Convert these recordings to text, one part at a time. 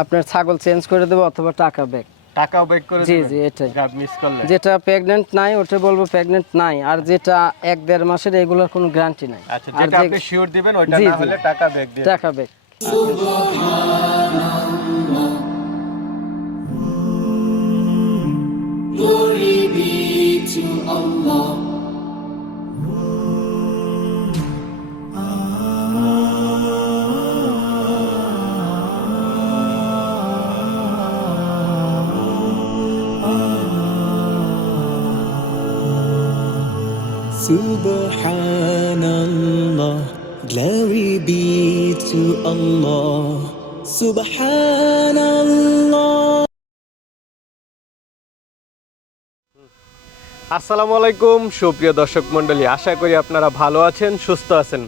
আপনার ছাগল চেঞ্জ করে দেবো অথবা টাকা ব্যাক। টাকাও ব্যাক করে জি দিবেন? জি এটাই। গাব মিস করলে যেটা প্রেগন্যান্ট নাই ওটা বলবো প্রেগন্যান্ট নাই, আর যেটা 1-1.5 মাসের এগুলোর কোনো গ্যারান্টি নাই। আচ্ছা, আর যেটা আপনি শিওর দিবেন ওইটা জি, না জি। হলে টাকা ব্যাক দিয়ে টাকা back. Glory be to Allah. Subhanallah, glory be to Allah. Subhanallah. আসসালামু আলাইকুম সুপ্রিয় দর্শক মণ্ডলী, আশা করি আপনারা ভালো আছেন, সুস্থ আছেন।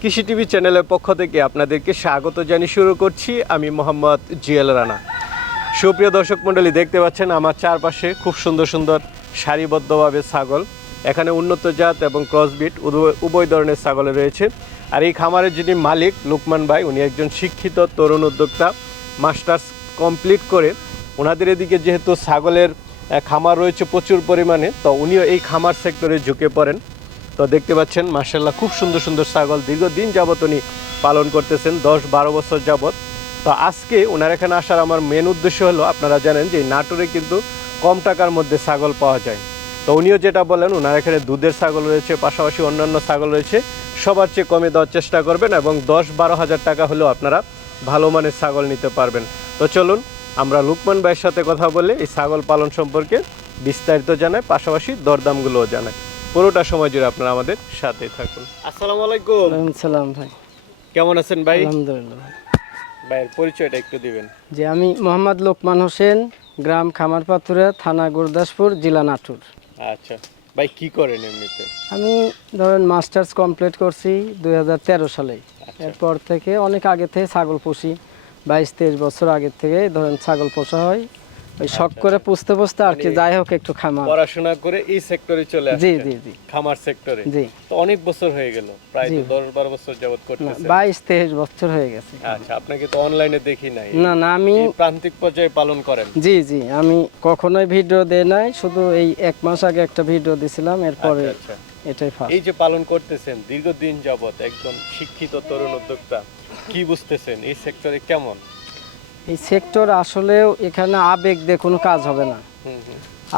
কৃষি টিভি চ্যানেলের পক্ষ থেকে আপনাদেরকে স্বাগত জানিয়ে শুরু করছি আমি মোহাম্মদ জিএল রানা। সুপ্রিয় দর্শক মণ্ডলী, দেখতে পাচ্ছেন আমার চারপাশে খুব সুন্দর সুন্দর সারিবদ্ধভাবে ছাগল। এখানে উন্নত জাত এবং ক্রসবিট উভয় ধরনের ছাগল রয়েছে। আর এই খামারের যিনি মালিক লুকমান ভাই, উনি একজন শিক্ষিত তরুণ উদ্যোক্তা, মাস্টার্স কমপ্লিট করে ওনাদের এদিকে যেহেতু ছাগলের খামার রয়েছে প্রচুর পরিমাণে, তো উনিও এই খামার সেক্টরে ঝুঁকে পড়েন। তো দেখতে পাচ্ছেন মাশাআল্লাহ খুব সুন্দর সুন্দর ছাগল দীর্ঘদিন যাবত উনি পালন করতেছেন, 10-12 বছর যাবত। তো আজকে ওনার এখানে আসার আমার মেন উদ্দেশ্য হলো, আপনারা জানেন যে নাটোরে কিন্তু কম টাকার মধ্যে ছাগল পাওয়া যায়। তো উনিও যেটা বলেন, ওনার এখানে দুধের ছাগল রয়েছে, পাশাপাশি অন্যান্য ছাগল রয়েছে, সবার চেয়ে কমে দেওয়ার চেষ্টা করবেন এবং 10-12 হাজার টাকা হলেও আপনারা ভালো মানের ছাগল নিতে পারবেন। তো চলুন আমরা লুকমান ভাইয়ের সাথে কথা বলে এই ছাগল পালন সম্পর্কে বিস্তারিত জানাই, পাশাপাশি দরদামগুলোও জানাই। পুরোটা সময় জুড়ে আপনারা আমাদের সাথেই থাকুন। আসসালামু আলাইকুম। ওয়ালাইকুম সালাম ভাই। কেমন আছেন ভাই? আলহামদুলিল্লাহ ভাই। ভাইয়ের পরিচয়টা একটু দিবেন। যে আমি মোহাম্মদ লোকমান হোসেন, গ্রাম খামারপাথুরা, থানা গুরদাসপুর, জেলা নাটোর। আচ্ছা ভাই, কি করেন এমনিতে? আমি ধরেন মাস্টার্স কমপ্লিট করছি 2013 সালে। আচ্ছা। এরপর থেকে অনেক আগে থেকে ছাগল পুষি, 22-23 বছর আগে থেকে ধরেন ছাগল পোষা হয়। ওই শখ করে পুষতে পুষতে আর কি, যাই হোক একটু খামার পড়াশোনা করে এই সেক্টরে চলে আসছেন? জি জি জি খামার সেক্টরে? জি। তো অনেক বছর হয়ে গেল, প্রায় তো 10-12 বছর যাবত করতেছেন। 22-23 বছর হয়ে গেছে। আচ্ছা, আপনাকে তো অনলাইনে দেখি নাই। না না, আমি এই প্রান্তিক পর্যায়ে পালন করেন? জি জি আমি কখনোই ভিডিও দেই নাই, শুধু এই 1 মাস আগে একটা ভিডিও দিছিলাম, এরপরে আচ্ছা, এটাই ফার্স্ট। এই যে পালন করতেছেন দীর্ঘদিন যাবত, একদম শিক্ষিত তরুণ উদ্যোক্তা, কি বুঝতেছেন এই সেক্টরে কেমন? এই সেক্টর আসলেও এখানে আবেগ দিয়ে কোনো কাজ হবে না।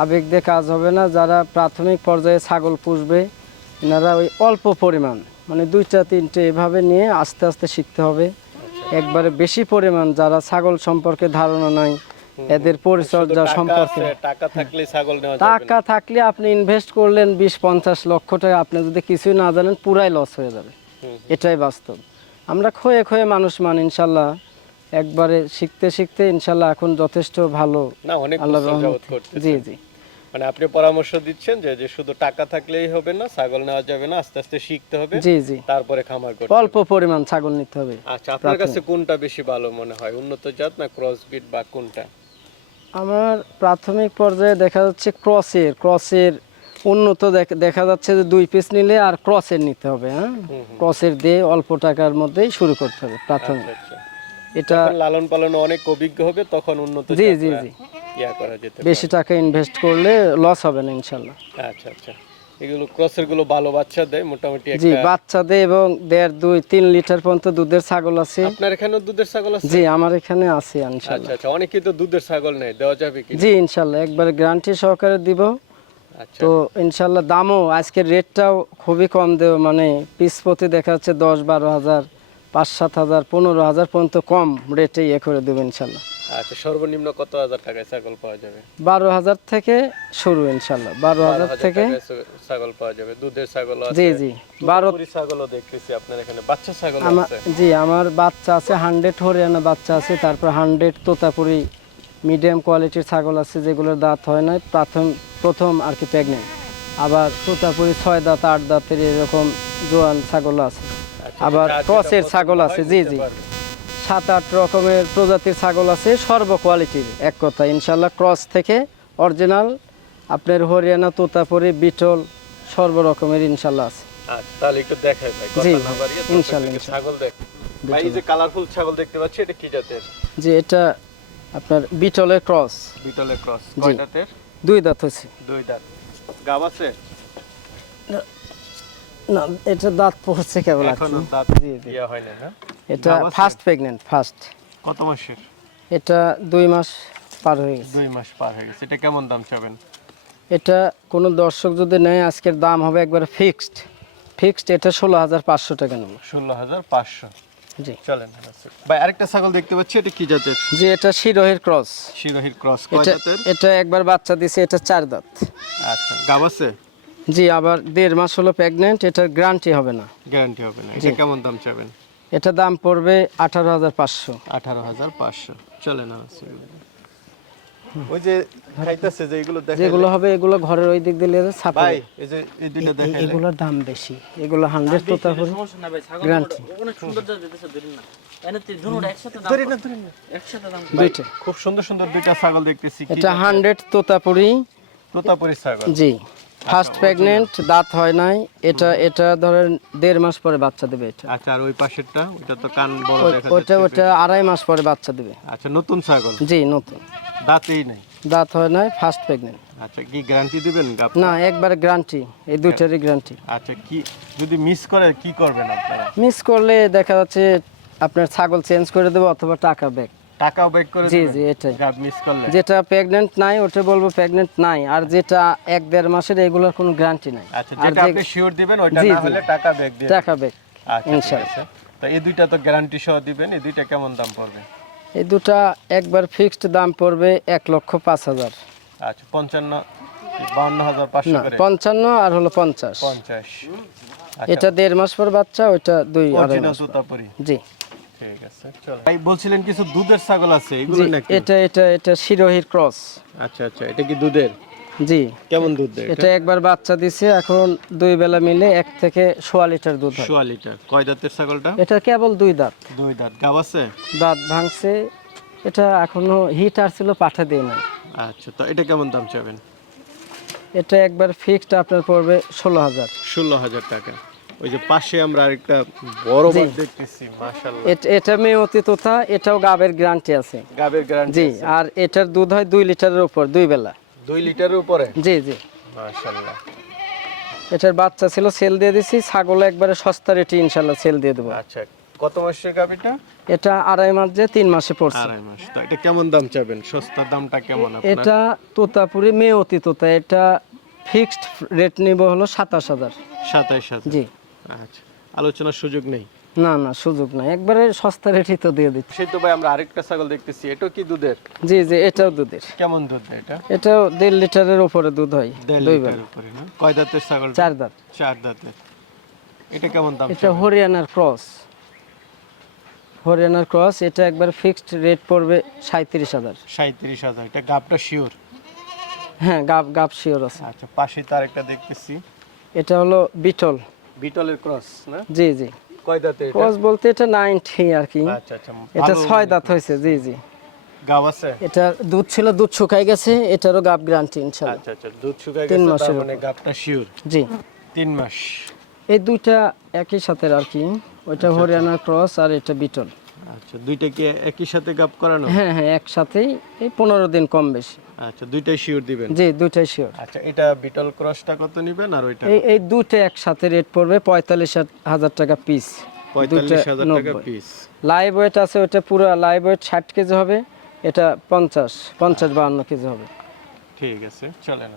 আবেগ দিয়ে কাজ হবে না। যারা প্রাথমিক পর্যায়ে ছাগল পুষবে, এনারা ওই অল্প পরিমাণ, মানে 2-3টে এভাবে নিয়ে আস্তে আস্তে শিখতে হবে। একবারে বেশি পরিমাণ যারা ছাগল সম্পর্কে ধারণা নাই, এদের পরিচর্যা সম্পর্কে, টাকা থাকলে ছাগল নেওয়া যাবে না? টাকা থাকলে আপনি ইনভেস্ট করলেন 20-50 লক্ষ টাকা, আপনি যদি কিছুই না জানেন পুরাই লস হয়ে যাবে। এটাই বাস্তব। আমরা খয়ে খয়ে মানুষ ইনশাল্লাহ একবারে শিখতে শিখতে ইনশাল্লাহ এখন যথেষ্ট ভালো। না, অনেক আল্লাহর বছর যাবত রহমতে। করতেছেন। জি জি মানে আপনি পরামর্শ দিচ্ছেন যে শুধু টাকা থাকলেই হবে না, ছাগল নেওয়া যাবে না, আস্তে আস্তে শিখতে হবে, জি জি তারপরে খামার করতে অল্প হবে। পরিমাণ ছাগল নিতে হবে। আচ্ছা, আপনার কাছে কোনটা বেশি ভালো মনে হয়, উন্নত জাত না ক্রসবিট বা কোনটা? আমার প্রাথমিক পর্যায়ে দেখা যাচ্ছে ক্রসের উন্নত দেখা যাচ্ছে যে 2 পিস নিলে আর ক্রসের নিতে হবে। হ্যাঁ, ক্রসের দিয়ে অল্প টাকার মধ্যেই শুরু করতে হবে প্রাথমিক। আচ্ছা, এটা যখন লালন পালন অনেক অভিজ্ঞ হবে তখন উন্নত জি জাতটা জি জি ইয়া করা যেতে বেশি পারে। টাকা ইনভেস্ট করলে লস হবে না ইনশাল্লাহ। আচ্ছা আচ্ছা, এগুলো ক্রসের গুলো ভালো বাচ্চা দেয় মোটামুটি জি, একটা? বাচ্চা দেয় এবং 1.5-2-3 লিটার পর্যন্ত দুধের ছাগল আছে। আপনার এখানেও দুধের ছাগল আছে? জি, আমার এখানে আছে আচ্ছা ইনশাল্লাহ। আচ্ছা, অনেকেই তো দুধের ছাগল নেয়, দেওয়া যাবে কি? জি ইনশাল্লাহ একবারে গ্যারান্টি সহকারে দিব। আচ্ছা, তো ইনশাল্লাহ দামও আজকের রেটটাও খুবই কম দেব, মানে পিস প্রতি দেখা যাচ্ছে 10-12 হাজার, 5-7 হাজার, 15 হাজার পর্যন্ত কম রেটে করে দেবো ইনশাল্লাহ। আচ্ছা, সর্বনিম্ন কত হাজার টাকায় ছাগল পাওয়া যাবে? 12,000 থেকে শুরু ইনশাল্লাহ, 12,000 থেকে ছাগল পাওয়া যাবে। দুধের ছাগল আছে? জি জি 12। ছাগলও দেখতেছি আপনার এখানে, বাচ্চা ছাগল আছে? জি, আমার বাচ্চা আছে 100 হরিয়ানা বাচ্চা আছে, তারপর 100 তোতাপুরি মিডিয়াম কোয়ালিটির ছাগল আছে, যেগুলোর দাঁত হয় নাই, প্রথম আর কি প্রেগনেন্ট। আবার তোতাপুরি 6 দাঁত 8 দাঁতের এরকম জোয়ান ছাগল আছে। আবার ক্রসের ছাগল আছে। জি জি 7-8 রকমের প্রজাতির ছাগল আছে, সর্ব কোয়ালিটির। এক কথা ইনশাল্লাহ ক্রস থেকে অরিজিনাল আপনার হরিয়ানা, তোতাপুরি, বিটল সর্ব রকমের ইনশাল্লাহ আছে। আচ্ছা, তাহলে একটু দেখাই ভাই, জি, কথা না বাড়িয়ে ইনশাআল্লাহ, ছাগল দেখ। ভাই, এই যে কালারফুল ছাগল দেখতে পাচ্ছি, এটা কি জাতের? যে এটা আপনার বিটলের ক্রস, বিটলের ক্রস। জি। কয় দাঁতের? 2 দাঁত হয়েছে। 2 দাঁত। গাব আছে? না, এটা দাঁত পড়ছে কেবল আর কি। এখনো দাঁত জি, জি। ইয়া হয়নি না? এটা গাব আছে? First pregnant, first. কত মাসের? এটা 2 মাস পার হয়ে গেছে। 2 মাস পার হয়ে গেছে। এটা কেমন দাম চাবেন? এটা কোনো দর্শক যদি নেয় আজকের দাম হবে একবারে ফিক্সড, ফিক্সড। এটা 16,500 টাকা নেব। 16,500। জি চলেন ভাই, আরেকটা ছাগল দেখতে পাচ্ছি, এটা কি জাতের? জি, এটা শিরোহির ক্রস। শিরোহির ক্রস। কয় এটা দাঁতের? এটা একবার বাচ্চা দিছে, এটা 4 দাঁত। আচ্ছা, গাব আছে? জি, আবার 1.5 মাস হলো প্রেগন্যান্ট, এটার গ্যারান্টি হবে না। গ্যারান্টি হবে না। এটা কেমন দাম চাবেন? এটা দাম পড়বে 18,500। 18,500। চলে না ওই যে খাইতেছে যে এগুলো দেখেন যেগুলো হবে এগুলো ঘরের ওই দিক দিয়ে ছাপা। ভাই, এই যে এই দুইটা দেখেন এগুলোর দাম বেশি, এগুলো 100 তোতা করে সমস্যা না ভাই, ছাগল গ্যারান্টি। অনেক সুন্দর দিতেছে, ধরেন না এনে দুটোটা একসাথে দাম ধরে না, ধরে না। একসাথে দাম দুইটা। খুব সুন্দর সুন্দর দুইটা ছাগল দেখতেছি। কি এটা 100 তোতাপুরি। তোতাপুরি ছাগল। জি, ফার্স্ট প্রেগন্যান্ট, দাঁত হয় নাই। এটা ধরেন 1.5 মাস পরে বাচ্চা দেবে। এটা আচ্ছা, আর ওই পাশেরটা ওটা তো কান বড় দেখা ওটা যাচ্ছে। ওটা 2.5 মাস পরে বাচ্চা দেবে। আচ্ছা, নতুন ছাগল, জি, নতুন, দাঁতেই নাই। দাঁত হয় নাই, ফার্স্ট প্রেগন্যান্ট। আচ্ছা, কি গ্যারান্টি দিবেন গাব? না, একবার গ্যারান্টি, এই দুইটারই গ্যারান্টি। আচ্ছা, কি যদি মিস করে কি করবেন আপনারা? মিস করলে দেখা যাচ্ছে আপনার ছাগল চেঞ্জ করে দেবো অথবা টাকা ব্যাক। টাকাও ব্যাক করে জি, দিবেন? জি, এটাই। গাব মিস করলে? যেটা প্রেগন্যান্ট নাই ওটা বলবো প্রেগন্যান্ট নাই, আর যেটা 1-1.5 মাসের এগুলোর কোনো গ্যারান্টি নাই। আচ্ছা, আর যেটা আপনি শিওর দিবেন ওইটা জি, না জি। হলে টাকা ব্যাক দিবেন। টাকা ব্যাক আচ্ছা, ঠিক ইনশাআল্লাহ। আছে। তো এই দুইটা তো গ্যারান্টি সহ দিবেন। এই দুইটা কেমন দাম পড়বে? এই দুটা একবার ফিক্সড দাম পড়বে 1,05,000। আচ্ছা, 52,500 না, করে। 55 আর হলো 50। 50। এটা 1.5 মাস পর বাচ্চা, ওইটা 2-2.5 অরিজিনাল মাস। তোতাপুরি। জি ঠিক আছে, চলো। ভাই বলছিলেন কিছু দুধের ছাগল আছে, জি, এগুলো নাকি? এটা শিরোহির ক্রস। আচ্ছা আচ্ছা, এটা কি দুধের? জি, কেমন দুধ দেয় এটা একবার বাচ্চা দিছে, এখন 2 বেলা মিলে 1 থেকে 1.5 লিটার দুধ হয়। 1.5 লিটার। কয় দাঁতের ছাগলটা? এটা কেবল 2 দাঁত। 2 দাঁত। গাব আছে? দাঁত ভাঙছে। এটা এখনো হিট আসছিল, পাঠা দিয়ে নাই। আচ্ছা, তো এটা কেমন দাম চাবেন? এটা একবার ফিক্সড আপনার পড়বে 16,000। 16,000 টাকা। ওই যে পাশে আমরা আরেকটা বড় জি। বাঘ দেখতেছি, মাশাআল্লাহ। এটা মেয়তি তোতা, এটাও গাবের গ্যারান্টি আছে। গাবের গ্যারান্টি? জি, আর এটার দুধ হয় 2 লিটারের উপর 2 বেলা। 2 লিটারের উপরে? জি জি, মাশাআল্লাহ। এটার বাচ্চা ছিল, সেল দিয়ে দিছি। ছাগল একবারে সস্তা রেটে ইনশাল্লাহ সেল দিয়ে দেবো। আচ্ছা, কত মাসের গাবিটা? এটা 2.5 মাস যে 3 মাসে পড়ছে। 2.5 মাস। তো এটা কেমন দাম চাবেন? সস্তার দামটা কেমন আপনার? এটা তোতাপুরি মেয়তি তোতা, এটা ফিক্সড রেট নিব হলো 27,000। 27,000। জি, আচ্ছা, আলোচনার সুযোগ নেই? না না, সুযোগ নাই, একবারে সস্তা রেটই তো দিয়ে দিচ্ছি। সেই তো ভাই, আমরা আরেকটা ছাগল দেখতেছি, এটাও কি দুধের? জি জি, এটাও দুধের। কেমন দুধ দেয় এটা? এটাও 1.5 লিটারের উপরে দুধ হয়, 1.5 2 লিটার বেলা। উপরে না? কয় দাঁতের ছাগল? 4 দাঁত। 4 দাঁতের। এটা কেমন দাম? এটা হরিয়ানার ক্রস। হরিয়ানার ক্রস, এটা একবার ফিক্সড রেট পড়বে 37,000। 37,000। এটা গাবটা শিওর? হ্যাঁ, গাব শিওর আছে। আচ্ছা, পাশে তো আরেকটা দেখতেছি, এটা হলো বিটল। বিটলের ক্রস না? জি জি, কয় দাঁতের এটা? ক্রস বলতে এটা 90 আর কি। আচ্ছা আচ্ছা, এটা ভালো 6 দাঁত হয়েছে। জি জি, গাব আছে? এটা দুধ ছিল, দুধ শুকাই গেছে, এটারও গাব গ্যারান্টি ইনশাআল্লাহ। আচ্ছা আচ্ছা, দুধ শুকায় 3 গেছে, মাসের তার মানে উপর। গাবটা শিওর? জি, 3 মাস। এই দুইটা একই সাথে আর কি, ওইটা হরিয়ানার ক্রস আর এটা বিটল। আচ্ছা, দুইটা কি একই সাথে গাব করানো? হ্যাঁ হ্যাঁ, একসাথেই, এই 15 দিন কম বেশি। আচ্ছা, দুইটাই শিওর দিবেন? জি, দুইটাই শিওর। আচ্ছা, এটা বিটল ক্রসটা কত নেবেন আর ওইটা? এই দুইটা একসাথে রেট পড়বে 45,000 টাকা পিস। 45,000 টাকা পিস। লাইভ ওয়েট আছে, ওটা পুরো লাইভ ওয়েট 60 কেজি হবে, এটা 50-52 কেজি হবে। ঠিক আছে, চলেন।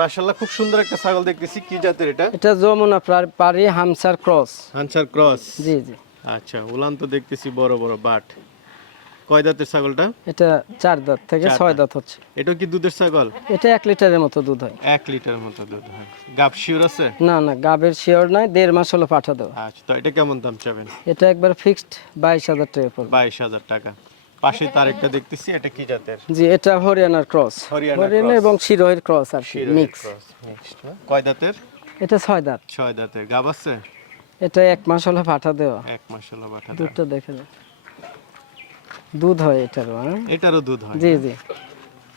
মাশাআল্লাহ, খুব সুন্দর একটা ছাগল দেখতেছি, কি জাতের এটা? এটা যমুনা পারি হামসার ক্রস। হানসার ক্রস? জি জি, আচ্ছা, উলান তো দেখতেছি বড় বড় বাট। কয় দাঁতের ছাগলটা? এটা 4 দাঁত থেকে 6 দাঁত হচ্ছে। এটা কি দুধের ছাগল? এটা 1 লিটারের মতো দুধ হয়। 1 লিটার মতো দুধ হয়। গাব শিওর আছে? না না, গাবের শিওর নাই, 1.5 মাস হলো পাঠা দেওয়া। আচ্ছা, তো এটা কেমন দাম চাবেন? এটা একবার ফিক্সড 22,000 টাকা পড়বে। 22,000 টাকা। পাশে তার একটা দেখতেছি, এটা কি জাতের? জি, এটা হরিয়ানার ক্রস। হরিয়ানা হরিয়ানা cross। এবং শিরোহির ক্রস আর কি, শিরোহির মিক্স। cross, mixed না? কয় দাঁতের? এটা 6 দাঁত। 6 দাঁতের। গাব আছে? এটা 1 মাস হলো পাঠা দেওয়া। 1 মাস হলো বাটা। দুধটা দেখে যান, দুধ হয় এটারও। হ্যাঁ, এটারও দুধ হয়? জি জি,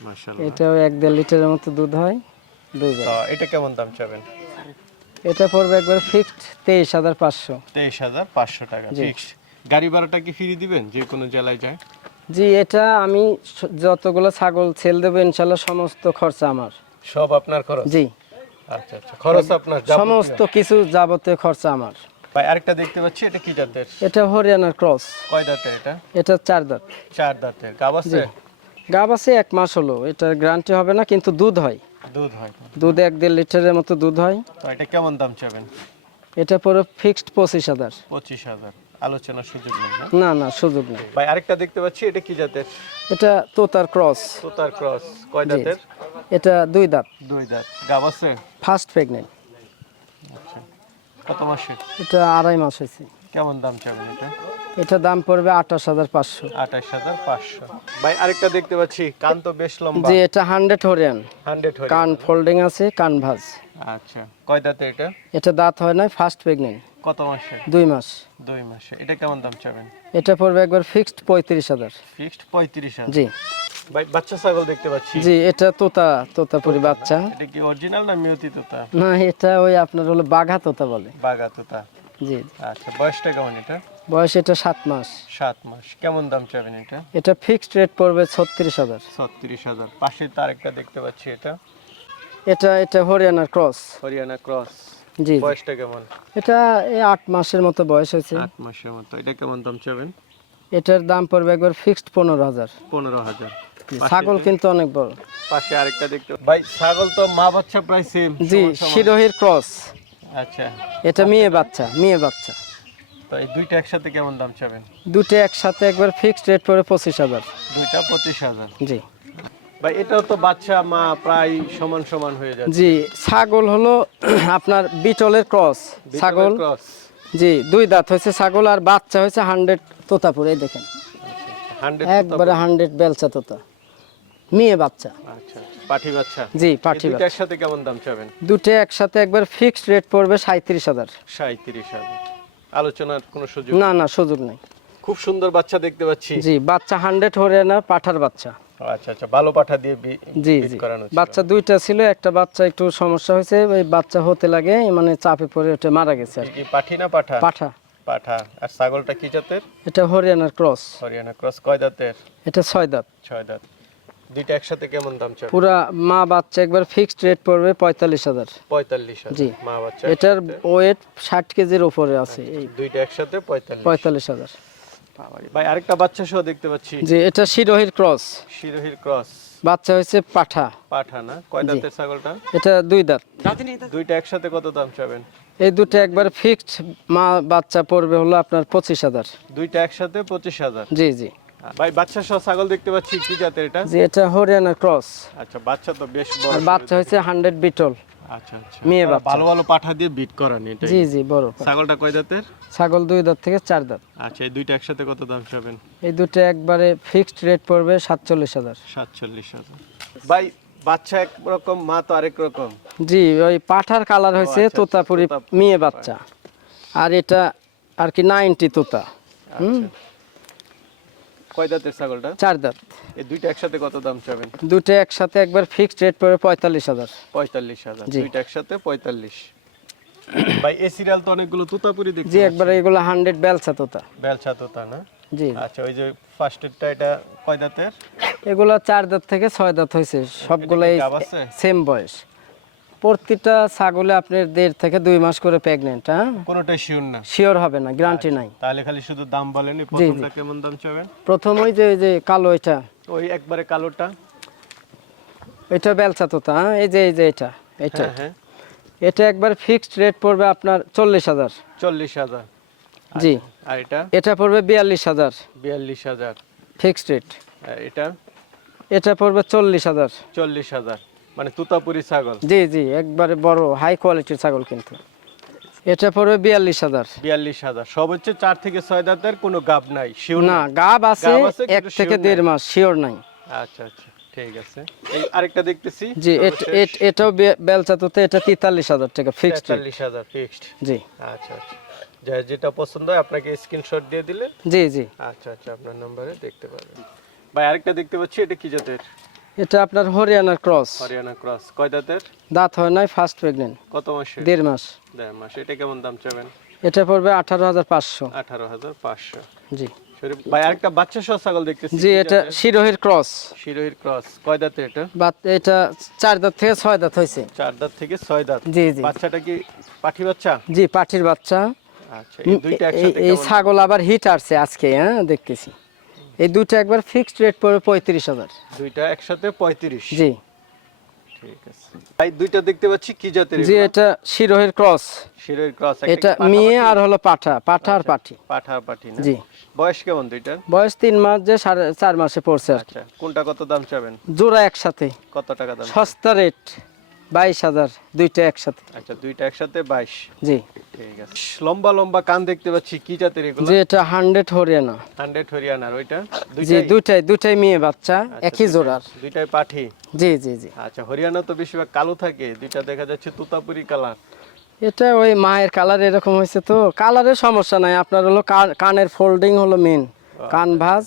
মাশাআল্লাহ। এটাও 1-1.5 লিটারের মতো দুধ হয়, 2 তো বেলা। এটা কেমন দাম চাবেন? এটা পড়বে একবার ফিক্সড 23,500। 23,500 টাকা জি। ফিক্সড। গাড়ি ভাড়াটা কি ফ্রি দিবেন যে কোনো জেলায় যায়? জি, এটা আমি যতগুলো ছাগল সেল দেবো ইনশাল্লাহ সমস্ত খরচা আমার। সব আপনার খরচ? জি, আচ্ছা আচ্ছা, খরচ আপনার যাবতীয়। সমস্ত কিছু যাবতীয় খরচা আমার। ভাই আরেকটা দেখতে পাচ্ছি, এটা কি জাতের? এটা হরিয়ানার ক্রস। কয় দাঁতের এটা? এটা 4 দাঁত। 4 দাঁতের। গাব আছে? গাব আছে 1 মাস হলো। এটা গ্যারান্টি হবে না, কিন্তু দুধ হয়। দুধ হয়? দুধ 1-1.5 লিটারের মতো দুধ হয়। তো এটা কেমন দাম চাবেন? এটা পুরো ফিক্সড 25,000। 25,000, আলোচনার সুযোগ নেই না? না না, সুযোগ নেই। ভাই আরেকটা দেখতে পাচ্ছি, এটা কি জাতের? এটা তোতার ক্রস। তোতার ক্রস। কয় জি, দাঁতের? এটা 2 দাঁত। 2 দাঁত। গাব আছে? First pregnant. আচ্ছা, কত মাসে? এটা 2.5 মাস হয়েছে। কেমন দাম চাবেন এটা? এটা দাম পড়বে 28,500। 28,500। ভাই আরেকটা দেখতে পাচ্ছি, কান তো বেশ লম্বা। জি, এটা 100 হরিয়ান। 100 হরিয়ানা। কান ফোল্ডিং আছে, কান ভাঁজ। আচ্ছা, কয় দাঁতে এটা? এটা দাঁত হয় না, ফার্স্ট প্রেগনেন্ট। কত মাসে? 2 মাস। 2 মাসে। এটা কেমন দাম চাবেন? এটা পড়বে একবার ফিক্সড 35,000। ফিক্সড 35,000। জি ভাই বাচ্চা ছাগল দেখতে পাচ্ছি। জি, এটা তোতাপুরি বাচ্চা। এটা কি অরিজিনাল না মিয়তি তোতা? না, এটা ওই আপনার হলো বাঘা তোতা বলে। বাগা তোতা। জি, আচ্ছা, বয়সটা কেমন এটা? বয়স এটা 7 মাস। 7 মাস। কেমন দাম চাবেন এটা? এটা ফিক্সড রেট পড়বে 36,000। 36,000। পাশে তার একটা দেখতে পাচ্ছি, এটা এটা হরিয়ানার ক্রস। হরিয়ানা ক্রস। জি, বয়সটা কেমন? এটা এই 8 মাসের মতো বয়স হয়েছে। 8 মাসের মতো। এটা কেমন দাম চাবেন? এটার দাম পড়বে একবার ফিক্সড 15,000। 15,000। ছাগল কিন্তু অনেক বড়। পাশে আরেকটা দেখতে ভাই, ছাগল তো মা বাচ্চা প্রায় সেম। জি, শিরোহির ক্রস। আচ্ছা, এটা মেয়ে বাচ্চা। তো এই দুইটা একসাথে কেমন দাম চাবেন? দুটো একসাথে একবার ফিক্সড রেট পড়বে 25,000। দুইটা 25,000। জি ভাই এটাও তো বাচ্চা মা প্রায় সমান সমান হয়ে যাচ্ছে। জি, ছাগল হলো আপনার বিটলের ক্রস ছাগল। ক্রস। জি, 2 দাঁত হয়েছে ছাগল, আর বাচ্চা হয়েছে 100 তোতাপুর। এই দেখেন, 100 একবারে 100 বেলচা তোতা, মেয়ে বাচ্চা। আচ্ছা, পাঠি বাচ্চা। জি, এই পাঠি দুইটা বাচ্চা। একসাথে কেমন দাম চাবেন? দুটো একসাথে একবার ফিক্সড রেট পড়বে 37,000। 37,000। আলোচনার কোনো সুযোগ? না না, সুযোগ নেই। খুব সুন্দর বাচ্চা দেখতে পাচ্ছি। জি, বাচ্চা 100 হরিয়ানা পাঠার বাচ্চা। আচ্ছা আচ্ছা, ভালো পাঠা দিয়ে জি বিট জি, করানো ছিল। বাচ্চা 2টা ছিল, একটা বাচ্চা একটু সমস্যা হয়েছে, ওই বাচ্চা হতে লাগে মানে চাপে পড়ে ওটা মারা গেছে আর কি পাঠি না পাঠা? পাঠা। পাঠা। আর ছাগলটা কি জাতের? এটা হরিয়ানার ক্রস। হরিয়ানা ক্রস। কয় দাঁতের? এটা 6 দাঁত। 6 দাঁত। দুইটা একসাথে কেমন দাম চাবেন? পুরা মা বাচ্চা একবার ফিক্সড রেট পড়বে 45,000। 45,000। জি। মা বাচ্চা এটার একসাথে। ওয়েট 60 কেজির উপরে আছে। এই দুইটা একসাথে 45। 45,000। ভাই আরেকটা বাচ্চা সহ দেখতে পাচ্ছি। জি, এটা শিরোহির ক্রস। শিরোহির ক্রস। বাচ্চা হয়েছে পাঠা। পাঠা না? কয় জি। দাঁতের ছাগলটা? এটা 2 দাঁত। দুইটা একসাথে কত দাম চাবেন? এই দুটো একবার ফিক্সড মা বাচ্চা পড়বে হলো আপনার 25,000। দুইটা একসাথে 25,000। জি জি ভাই বাচ্চা সহ ছাগল দেখতে পাচ্ছি, কি জাতের এটা? জি, এটা হরিয়ানা ক্রস। আচ্ছা, বাচ্চা তো বেশ বড়। আর বাচ্চা হয়েছে 100 বিটল। আচ্ছা আচ্ছা, মেয়ে আপনারা বাচ্চা। ভালো ভালো পাঠা দিয়ে বিট করানি এটা? জি জি, বড় ছাগলটা কয় দাঁতের? ছাগল 2 দাঁত থেকে 4 দাঁত। আচ্ছা, এই দুইটা একসাথে কত দাম চাবেন? এই দুটো একবারে ফিক্সড রেট পড়বে 47,000। 47,000। ভাই বাচ্চা এক রকম, মা তো আরেক রকম। জি, ওই পাঠার কালার হয়েছে আচ্ছা, আচ্ছা, তোতাপুরি তোতাপুরি। মেয়ে বাচ্চা, আর এটা আর কি 90 তোতা। আচ্ছা, কয় দাঁতের ছাগলটা? 4 দাঁত। এই দুইটা একসাথে কত দাম চাবেন? দুটো একসাথে একবার ফিক্সড রেট পড়বে 45,000। 45,000। জি। দুইটা একসাথে 45। ভাই এই সিরিয়াল তো অনেকগুলো তুতাপুরি দেখছি। জি, একবার এগুলো 100 বেলচা তোতা। বেলচা তোতা না? জি, আচ্ছা, ওই যে ফার্স্টেরটা এটা কয় দাঁতের? এগুলো 4 দাঁত থেকে 6 দাঁত হয়েছে, সবগুলাই এটা কি গাব আছে? সেম বয়স। প্রতিটা ছাগলে আপনার 1.5 থেকে 2 মাস করে প্রেগনেন্ট। হ্যাঁ, কোনোটাই শিওর না? শিওর হবে না, গ্যারান্টি নাই। তাহলে খালি শুধু দাম বলেনি। প্রথমটা কেমন দাম চাবেন? প্রথম ওই যে কালো এটা, ওই একবারে কালোটা? এটা বেলচা তোতা। হ্যাঁ, এই যে এটা হ্যাঁ হ্যাঁ। এটা একবার ফিক্সড রেট পড়বে আপনার 40,000। 40,000। জি, আর এটা? এটা পড়বে 42,000 42,000। Fixed rate. আর এটা? এটা পড়বে 40,000। 40,000। মানে তুতাপুরি ছাগল। জি জি, একবারে বড় হাই কোয়ালিটির ছাগল কিন্তু। এটা পড়বে 42,000। 42,000। সব হচ্ছে 4 থেকে 6 দাঁতের, কোনো গাব নাই, শিওর না, গাব আছে গাব আছে, 1 কিন্তু থেকে sure 1.5 নাই। মাস, শিওর নাই। আচ্ছা আচ্ছা, ঠিক আছে। এই আরেকটা দেখতেছি। জি, সর্বশেষ। এটাও বেলচা তোতা, এটা 43,000 টাকা ফিক্সড রেট। 43,000 ফিক্সড। জি আচ্ছা আচ্ছা, যেটা পছন্দ হয় আপনাকে স্ক্রিনশট দিয়ে দিলে। জি জি, আচ্ছা আচ্ছা, আপনার নম্বরে দেখতে পারবেন। ভাই আরেকটা দেখতে পাচ্ছি, এটা কি জাতের? এটা আপনার হরিয়ানার ক্রস। হরিয়ানা ক্রস। কয় দাঁতের? দাঁত হয় নাই, ফার্স্ট প্রেগনেন্ট, কত মাসে? 1.5 মাস। 1.5 মাস। এটা কেমন দাম চাবেন? এটা পড়বে 18,500। 18,500। জি। ভাই আরেকটা বাচ্চা সহ ছাগল দেখতেছি। জি, কি এটা জাতের? শিরোহির ক্রস। শিরোহির ক্রস। কয় দাঁতের এটা? এটা 4 দাঁত থেকে 6 দাঁত হয়েছে। 4 দাঁত থেকে 6 দাঁত। জি জি বাচ্চাটা কি পাঠি বাচ্চা? জি, পাঠির বাচ্চা। আচ্ছা, এই দুইটা একসাথে এই কেমন? ছাগল আবার হিট আসছে আজকে, হ্যাঁ দেখতেছি। এই দুটো একবার ফিক্সড রেট পড়বে 35,000। দুইটা একসাথে 35। জি ঠিক আছে ভাই, দুইটা দেখতে পাচ্ছি কি জাতের? জি, এটা শিরোহির ক্রস। শিরোহির ক্রস। এটা মেয়ে আর হলো পাঠা আর পাঠি। পাঠা আর পাঠি না? জি। বয়স কেমন দুইটার? বয়স 3 মাস, যে 4.5 মাসে পড়ছে আর কি। আচ্ছা, কোনটা কত দাম চাবেন? জোড়া একসাথে কত টাকা দাম? সস্তা রেট 22,000, দুইটা একসাথে। আচ্ছা, দুইটা একসাথে 22। জি ঠিক আছে। লম্বা লম্বা কান দেখতে পাচ্ছি, কি জাতের এগুলো? জি, এটা 100 হরিয়ানা। 100 হরিয়ানার। ওইটা জি, দুইটাই? দুইটাই মেয়ে বাচ্চা, আচ্ছা, একই জোড়ার। দুইটাই পাঠি। জি জি জি। আচ্ছা, হরিয়ানা তো বেশিরভাগ কালো থাকে, দুইটা দেখা যাচ্ছে তুতাপুরি কালার। এটা ওই মায়ের কালার এরকম হয়েছে, তো কালারের সমস্যা নাই আপনার, হলো কানের ফোল্ডিং হলো মেন, কান ভাঁজ।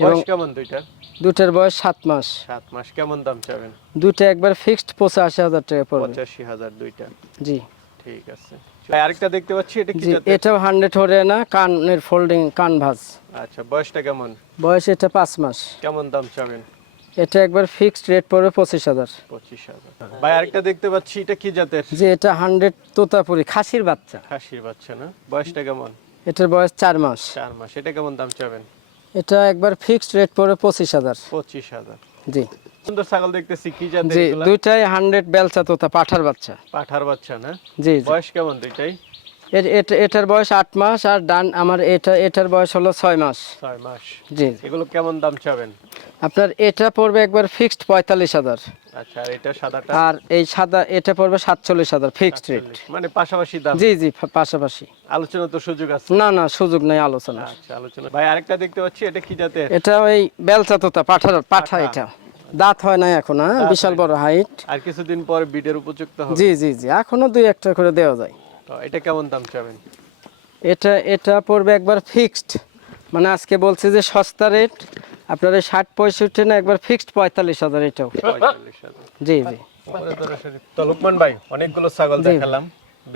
এবং বয়স কেমন দুইটা? দুটার বয়স 7 মাস। 7 মাস। কেমন দাম চাবেন? দুটো একবার ফিক্সড 85,000 টাকা পড়বে। 85,000 দুইটা। জি ঠিক আছে ভাই, আরেকটা দেখতে পাচ্ছি, এটা কি জি, জাতের? এটাও 100 হরিয়ানা, কানের ফোল্ডিং, কান ভাঁজ। আচ্ছা, বয়সটা কেমন? বয়স এটা 5 মাস। কেমন দাম চাবেন? এটা একবার ফিক্সড রেট পড়বে 25,000। 25,000। ভাই আরেকটা দেখতে পাচ্ছি, এটা কি জাতের? যে এটা 100 তোতাপুরি খাসির বাচ্চা। খাসির বাচ্চা না? বয়সটা কেমন? এটার বয়স 4 মাস। 4 মাস। এটা কেমন দাম চাবেন? এটা একবার ফিক্সড রেট পড়বে 25,000। 25,000। জি সুন্দর ছাগল দেখতেছি, কি জাতের জি, এগুলা? দুইটাই 100 বেলচা তোতা পাঠার বাচ্চা। পাঠার বাচ্চা না? জি জি। বয়স কেমন দুইটাই? এটার বয়স 8 মাস, আর ডান আমার এটার বয়স হলো 6 মাস। 6 মাস। জি জি। এগুলো কেমন দাম চাবেন? আপনার এটা পড়বে একবার ফিক্সড 45,000। আচ্ছা, আর এটা সাদাটা? আর এই সাদা এটা পড়বে 47,000 ফিক্সড রেট। 40। মানে পাশাপাশি দাম? জি জি, পাশাপাশি। আলোচনা তো সুযোগ আছে? না না, সুযোগ নেই আলোচনা। আচ্ছা, আলোচনা। ভাই আরেকটা দেখতে পাচ্ছি, এটা কি জাতের? এটা ওই বেলচা তোতা পাঠা পাঠা। এটা দাঁত হয় না এখন, হ্যাঁ, দাঁত বিশাল হয় বড় হাইট। আর কিছুদিন পর বিডের উপযুক্ত হবে? জি জি জি, এখনো 2-1টা করে দেওয়া যায়। তো এটা কেমন দাম চাবেন? এটা পড়বে একবার ফিক্সড, মানে আজকে বলছি যে সস্তা রেট আপনার 60-65 না, একবার ফিক্সড 45,000 এটাও। 45,000। জি জি। তো লোকমান ভাই, অনেকগুলো ছাগল জি। দেখালাম,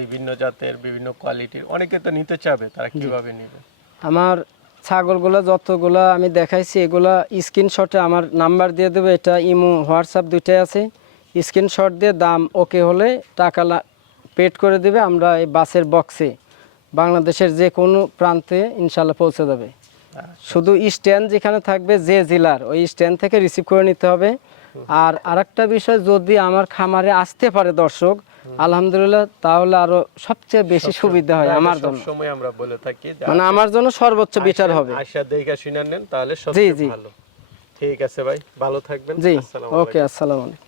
বিভিন্ন জাতের, বিভিন্ন কোয়ালিটির। অনেকে তো নিতে চাবে, তারা কিভাবে নেবে? আমার ছাগলগুলো যতগুলো আমি দেখাইছি এগুলা স্ক্রিনশটে আমার নাম্বার দিয়ে দেবো, এটা ইমো হোয়াটসঅ্যাপ দুইটাই আছে। স্ক্রিনশট দিয়ে দাম ওকে হলে টাকা পেড করে দিবে, আমরা এই বাসের বক্সে বাংলাদেশের যে কোনো প্রান্তে ইনশাল্লাহ পৌঁছে যাবে। শুধু স্ট্যান্ড যেখানে থাকবে যে জেলার, ওই স্ট্যান্ড থেকে রিসিভ করে নিতে হবে। আর আরেকটা বিষয়, যদি আমার খামারে আসতে পারে দর্শক, আলহামদুলিল্লাহ, তাহলে আরো সবচেয়ে বেশি সুবিধা হয় আমার জন্য। সময় আমরা বলে থাকি যে মানে আমার জন্য সর্বোচ্চ বিটার হবে। আশা দেখা শুনে নেন, তাহলে জি সবচেয়ে জি ভালো। ঠিক আছে ভাই, ভালো থাকবেন। জি, আসসালামু ওকে, আসসালামু আলাইকুম।